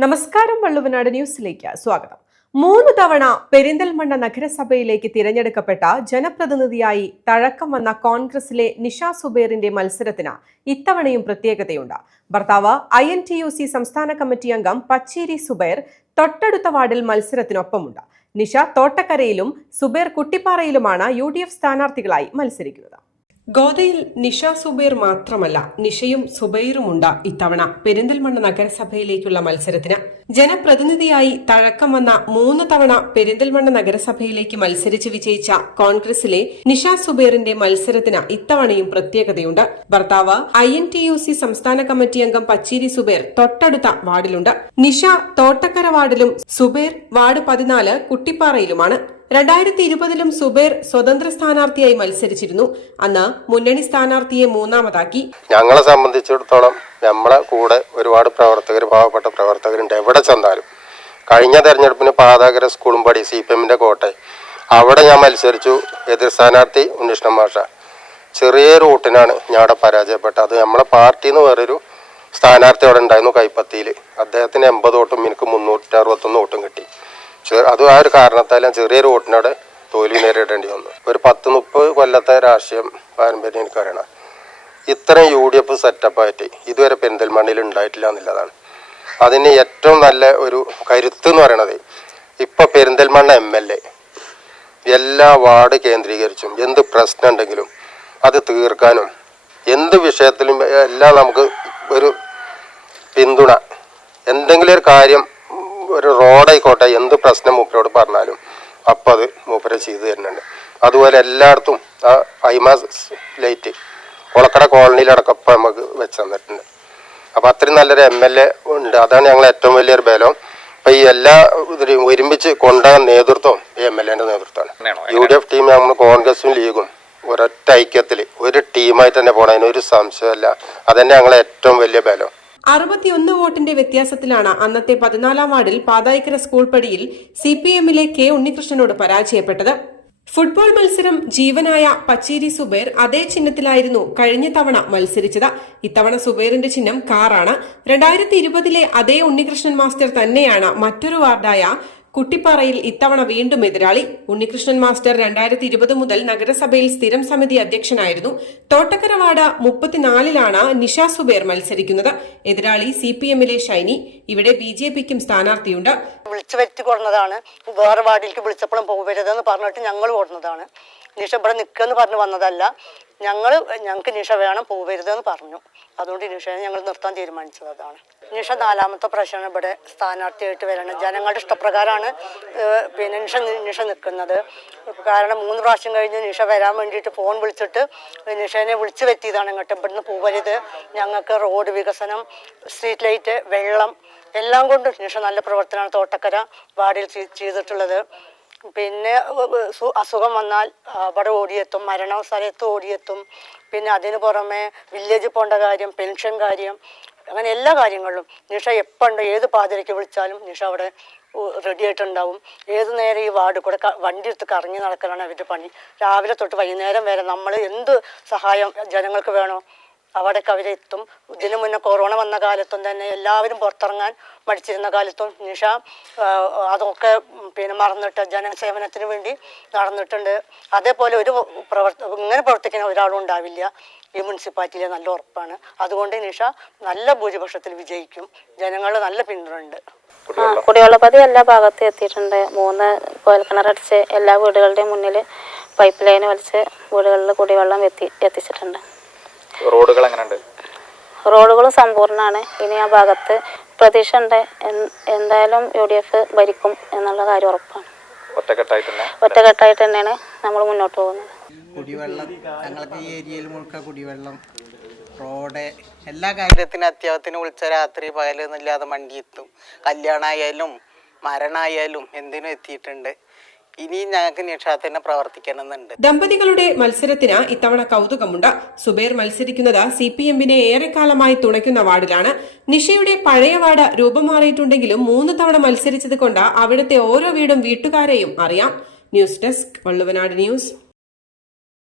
നമസ്കാരം വള്ളുവനാട് ന്യൂസിലേക്ക് സ്വാഗതം. മൂന്ന് തവണ പെരിന്തൽമണ്ണ നഗരസഭയിലേക്ക് തിരഞ്ഞെടുക്കപ്പെട്ട ജനപ്രതിനിധിയായി തഴക്കം വന്ന കോൺഗ്രസിലെ നിഷ സുബേറിന്റെ മത്സരത്തിന് ഇത്തവണയും പ്രത്യേകതയുണ്ട്. ഭർത്താവ് I N T U C സംസ്ഥാന കമ്മിറ്റി അംഗം പച്ചേരി സുബൈർ തൊട്ടടുത്ത വാർഡിൽ മത്സരത്തിനൊപ്പമുണ്ട്. നിഷ തോട്ടക്കരയിലും സുബൈർ കുട്ടിപ്പാറയിലുമാണ് യു ഡി എഫ് സ്ഥാനാർത്ഥികളായി മത്സരിക്കുന്നത്. ഗോദയിൽ നിഷ സുബൈർ മാത്രമല്ല നിഷയും സുബൈറുമുണ്ട് ഇത്തവണ പെരിന്തൽമണ്ണ നഗരസഭയിലേക്കുള്ള മത്സരത്തിന്. ജനപ്രതിനിധിയായി തഴക്കം വന്ന മൂന്ന് തവണ പെരിന്തൽമണ്ണ നഗരസഭയിലേക്ക് മത്സരിച്ച് വിജയിച്ച കോൺഗ്രസിലെ നിഷ സുബൈറിന്റെ മത്സരത്തിന് ഇത്തവണയും പ്രത്യേകതയുണ്ട്. ഭർത്താവ് I N T U C സംസ്ഥാന കമ്മിറ്റി അംഗം പച്ചീരി സുബൈർ തൊട്ടടുത്ത വാർഡിലുണ്ട്. നിഷ തോട്ടക്കര വാർഡിലും സുബൈർ വാർഡ് പതിനാല് കുട്ടിപ്പാറയിലുമാണ്. രണ്ടായിരത്തി ഇരുപതിലും സുബൈർ സ്വതന്ത്ര സ്ഥാനാർത്ഥിയായി മത്സരിച്ചിരുന്നു. അന്ന് മുന്നണി സ്ഥാനാർത്ഥിയെ മൂന്നാമതാക്കി. ഞങ്ങളെ സംബന്ധിച്ചിടത്തോളം നമ്മളെ കൂടെ ഒരുപാട് പ്രവർത്തകർ പാവപ്പെട്ട പ്രവർത്തകരുണ്ട്. എവിടെ ചെന്നാലും. കഴിഞ്ഞ തെരഞ്ഞെടുപ്പിന് പാതാകര സ്കൂളും പടി സി പി എമ്മിന്റെ കോട്ടെ. അവിടെ ഞാൻ മത്സരിച്ചു. എതിർ സ്ഥാനാർത്ഥി ഉണ്ണിഷ്ണൻ മാഷ. ചെറിയ റൂട്ടിനാണ് ഞാൻ അവിടെ പരാജയപ്പെട്ടത്. അത് നമ്മളെ പാർട്ടിയിൽ നിന്ന് വേറൊരു സ്ഥാനാർത്ഥി അവിടെ ഉണ്ടായിരുന്നു കൈപ്പത്തിയിൽ അദ്ദേഹത്തിന് എൺപത് വോട്ടും എനിക്ക് മുന്നൂറ്റി അറുപത്തൊന്ന് വോട്ടും കിട്ടി. അതും ആ ഒരു കാരണത്താലും ചെറിയ റോട്ടിനോട് തോൽവി നേരിടേണ്ടി വന്നു. ഒരു പത്ത് മുപ്പത് കൊല്ലത്തെ രാഷ്ട്രീയം പാരമ്പര്യം എനിക്കറിയണം ഇത്രയും യു ഡി എഫ് സെറ്റപ്പായിട്ട് ഇതുവരെ പെരിന്തൽമണ്ണയിൽ ഉണ്ടായിട്ടില്ല എന്നുള്ളതാണ്. അതിന് ഏറ്റവും നല്ല ഒരു കരുത്ത് എന്ന് പറയണത് ഇപ്പൊ പെരിന്തൽമണ്ണ എം എൽ എ എല്ലാ വാർഡ് കേന്ദ്രീകരിച്ചും എന്ത് പ്രശ്നം ഉണ്ടെങ്കിലും അത് തീർക്കാനും എന്ത് വിഷയത്തിലും എല്ലാം നമുക്ക് ഒരു പിന്തുണ എന്തെങ്കിലും ഒരു കാര്യം ഒരു റോഡായിക്കോട്ടെ എന്ത് പ്രശ്നം മൂപ്പരോട് പറഞ്ഞാലും അപ്പം അത് മൂപ്പരെ ചെയ്തു തരുന്നുണ്ട്. അതുപോലെ എല്ലായിടത്തും ആ ഐമാസ് ലൈറ്റ് കൊളക്കട കോളനിയിലടക്കം ഇപ്പം നമുക്ക് വെച്ച് തന്നിട്ടുണ്ട്. അപ്പം അത്രയും നല്ലൊരു എം എൽ എ ഉണ്ട്. അതാണ് ഞങ്ങൾ ഏറ്റവും വലിയൊരു ബലം. അപ്പം ഈ എല്ലാ ഇതിലും ഒരുമിച്ച് കൊണ്ടുപോകാൻ നേതൃത്വം ഈ എം എൽ എന്റെ നേതൃത്വമാണ്. യു ഡി എഫ് ടീം നമ്മൾ കോൺഗ്രസും ലീഗും ഒരൊറ്റ ഐക്യത്തിൽ ഒരു ടീമായിട്ട് തന്നെ പോകണം അതിനൊരു സംശയമല്ല അതന്നെ ഞങ്ങളെ ഏറ്റവും വലിയ ബലം. അറുപത്തിയൊന്ന് വോട്ടിന്റെ വ്യത്യാസത്തിലാണ് അന്നത്തെ പതിനാലാം വാർഡിൽ പാതായിക്കര സ്കൂൾ പടിയിൽ സി പി എമ്മിലെ കെ ഉണ്ണികൃഷ്ണനോട് പരാജയപ്പെട്ടത്. ഫുട്ബോൾ മത്സരം ജീവനായ പച്ചേരി സുബൈർ അതേ ചിഹ്നത്തിലായിരുന്നു കഴിഞ്ഞ തവണ മത്സരിച്ചത്. ഇത്തവണ സുബൈറിന്റെ ചിഹ്നം കാറാണ്. രണ്ടായിരത്തി ഇരുപതിലെ അതേ ഉണ്ണികൃഷ്ണൻ മാസ്റ്റർ തന്നെയാണ് മറ്റൊരു വാർഡായ കുട്ടിപ്പാറയിൽ ഇത്തവണ വീണ്ടും എതിരാളി. ഉണ്ണികൃഷ്ണൻ മാസ്റ്റർ രണ്ടായിരത്തി ഇരുപത് മുതൽ നഗരസഭയിൽ സ്ഥിരം സമിതി അധ്യക്ഷനായിരുന്നു. തോട്ടക്കര വാർഡ് മുപ്പത്തിനാലിലാണ് നിഷ സുബേർ മത്സരിക്കുന്നത്. എതിരാളി സി പി എമ്മിലെ ഷൈനി. ഇവിടെ ബി ജെ പിക്കും സ്ഥാനാർത്ഥിയുണ്ട്. വിളിച്ചു വരുത്തി കൊടുന്നതാണ് വേറെ വാർഡിലേക്ക് വിളിച്ചപ്പോഴും പോകരുതെന്ന് പറഞ്ഞിട്ട് ഞങ്ങൾ കൊടുന്നതാണ് നിഷ ഇവിടെ നിൽക്കുമെന്ന് പറഞ്ഞു വന്നതല്ല. ഞങ്ങൾ ഞങ്ങൾക്ക് നിഷ വേണം പോവരുതെന്ന് പറഞ്ഞു. അതുകൊണ്ട് നിഷയെ ഞങ്ങൾ നിർത്താൻ തീരുമാനിച്ചത് അതാണ്. നിഷ നാലാമത്തെ പ്രാവശ്യമാണ് ഇവിടെ സ്ഥാനാർത്ഥിയായിട്ട് വരണം. ജനങ്ങളുടെ ഇഷ്ടപ്രകാരമാണ് പിന്നെ നിഷ നിഷ നിൽക്കുന്നത് കാരണം മൂന്ന് പ്രാവശ്യം കഴിഞ്ഞ് നിഷ വരാൻ വേണ്ടിയിട്ട് ഫോൺ വിളിച്ചിട്ട് നിഷേനെ വിളിച്ചു വരുത്തിയതാണ് ഇങ്ങോട്ട്. ഇവിടുന്ന് പോവരുത് ഞങ്ങൾക്ക് റോഡ് വികസനം സ്ട്രീറ്റ് ലൈറ്റ് വെള്ളം എല്ലാം കൊണ്ടും നിഷ നല്ല പ്രവർത്തനമാണ് തോട്ടക്കര വാർഡിൽ ചെയ്- ചെയ്തിട്ടുള്ളത്. പിന്നെ അസുഖം വന്നാൽ അവിടെ ഓടിയെത്തും മരണ സ്ഥലത്ത് ഓടിയെത്തും. പിന്നെ അതിന് പുറമെ വില്ലേജ് പോകേണ്ട കാര്യം പെൻഷൻ കാര്യം അങ്ങനെ എല്ലാ കാര്യങ്ങളിലും നിഷ എപ്പോൾ ഉണ്ട് ഏത് പാതിരയ്ക്ക് വിളിച്ചാലും നിഷ അവിടെ റെഡി ആയിട്ടുണ്ടാവും. ഏത് നേരം ഈ വാർഡ് കൂടെ വണ്ടി എടുത്ത് കറങ്ങി നടക്കലാണ് അവരുടെ പണി. രാവിലെ തൊട്ട് വൈകുന്നേരം വരെ നമ്മൾ എന്ത് സഹായം ജനങ്ങൾക്ക് വേണോ അവിടേക്ക് അവരെത്തും. ഇതിനു മുന്നേ കൊറോണ വന്ന കാലത്തും തന്നെ എല്ലാവരും പുറത്തിറങ്ങാൻ മടിച്ചിരുന്ന കാലത്തും നിഷ അതൊക്കെ പിന്നെ മറന്നിട്ട് ജനസേവനത്തിന് വേണ്ടി നടന്നിട്ടുണ്ട്. അതേപോലെ ഒരു പ്രവർത്ത ഇങ്ങനെ പ്രവർത്തിക്കുന്ന ഒരാളും ഉണ്ടാവില്ല. ഈ മുനിസിപ്പാലിറ്റിയിലെ നല്ല ഉറപ്പാണ്. അതുകൊണ്ട് നിഷ നല്ല ഭൂരിപക്ഷത്തിൽ വിജയിക്കും. ജനങ്ങൾ നല്ല പിന്തുണയുണ്ട് കുടിവെള്ള. പദ്ധതി എല്ലാ ഭാഗത്തും എത്തിയിട്ടുണ്ട്. മൂന്ന് കോൽക്കിണറടിച്ച് എല്ലാ വീടുകളുടെയും മുന്നിൽ പൈപ്പ് ലൈൻ വലിച്ച് വീടുകളിൽ കുടിവെള്ളം എത്തി എത്തിച്ചിട്ടുണ്ട്. റോഡുകൾ എങ്ങനെയുണ്ട്? റോഡുകൾ സമ്പൂർണമാണ്. ഇനി ആ ഭാഗത്ത് പ്രതീക്ഷ ഉണ്ട് എന്തായാലും യു ഡി എഫ് ഭരിക്കും എന്നുള്ള കാര്യം ഉറപ്പാണ്. ഒറ്റക്കെട്ടായിട്ട് തന്നെ ഒറ്റക്കെട്ടായിട്ട് തന്നെയാണ് നമ്മൾ മുന്നോട്ട് പോകുന്നത്. കുടിവെള്ളം ഞങ്ങൾക്ക് ഈ ഏരിയയിൽ മുഴുക്ക കുടിവെള്ളം റോഡ് എല്ലാ കാര്യത്തിനും അത്യാവശ്യത്തിന് വിളിച്ച രാത്രി പകലൊന്നുമില്ലാതെ വണ്ടി എത്തും കല്യാണമായാലും മരണമായാലും എന്തിനും എത്തിയിട്ടുണ്ട്. ഇനിയും ഞങ്ങൾക്ക് നിഷാത്തിന് പ്രവർത്തിക്കണമെന്നുണ്ട്. ദമ്പതികളുടെ മത്സരത്തിന് ഇത്തവണ കൗതുകമുണ്ട്. സുബേർ മത്സരിക്കുന്നത് സി പി എമ്മിനെ ഏറെക്കാലമായി തുണയ്ക്കുന്ന വാർഡിലാണ്. നിഷയുടെ പഴയ വാർഡ് രൂപം മാറിയിട്ടുണ്ടെങ്കിലും മൂന്ന് തവണ മത്സരിച്ചത് കൊണ്ട് അവിടുത്തെ ഓരോ വീടും വീട്ടുകാരെയും അറിയാം. News desk Valluvanad news.